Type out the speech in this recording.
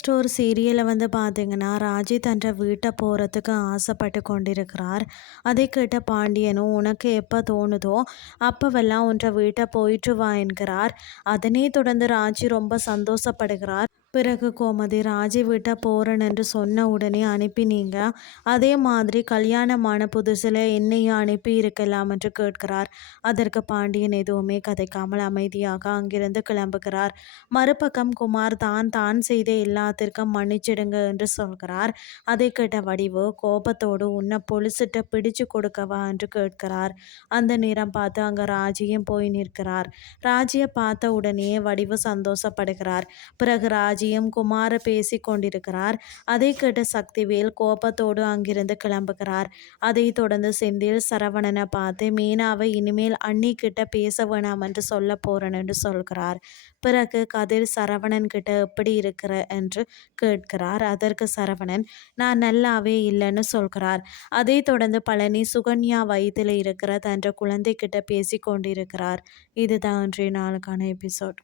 Store சீரியலை பார்த்தீங்கன்னா, ராஜி தன்ற வீட்டை போகிறதுக்கு ஆசைப்பட்டு கொண்டிருக்கிறார். அதை கேட்ட பாண்டியனும், உனக்கு எப்போ தோணுதோ அப்போவெல்லாம் உன்ற வீட்டை போயிட்டு வா என்கிறார். அதனை தொடர்ந்து ராஜி ரொம்ப சந்தோஷப்படுகிறார். பிறகு கோமதி, ராஜி வீட்டை போகிறேன் என்று சொன்ன உடனே அனுப்பினீங்க, அதே மாதிரி கல்யாணமான புதுசில் என்னையும் அனுப்பி இருக்கலாம் என்று கேட்கிறார். அதற்கு பாண்டியன் எதுவுமே கதைக்காமல் அமைதியாக அங்கிருந்து கிளம்புகிறார். மறுபக்கம் குமார் தான் செய்த எல்லாத்திற்கும் மன்னிச்சிடுங்க என்று சொல்கிறார். அதை கேட்ட வடிவு கோபத்தோடு, உன்னை பொலிசிட்ட பிடிச்சு கொடுக்கவா என்று கேட்கிறார். அந்த நேரம் பார்த்து அங்கே ராஜியும் போய் நிற்கிறார். ராஜியை பார்த்த உடனே வடிவு சந்தோஷப்படுகிறார். பிறகு ராஜியும் குமார பேசி கொண்டிருக்கிறார். அதை கேட்ட சக்திவேல் கோபத்தோடு அங்கிருந்து கிளம்புகிறார். அதை தொடர்ந்து செந்தில் சரவணனை பார்த்து, மீனாவை இனிமேல் அண்ணி கிட்ட பேச வேணாம் என்று சொல்ல போறேன் என்று சொல்கிறார். பிறகு கதிர் சரவணன் கிட்ட எப்படி இருக்கிற என்று கேட்கிறார். அதற்கு சரவணன், நான் நல்லாவே இல்லைன்னு சொல்கிறார். அதை தொடர்ந்து பழனி சுகன்யா வயிற்றில் இருக்கிற தன்ற குழந்தை கிட்ட பேசி கொண்டிருக்கிறார். இதுதான் இன்றைய நாளுக்கான எபிசோட்.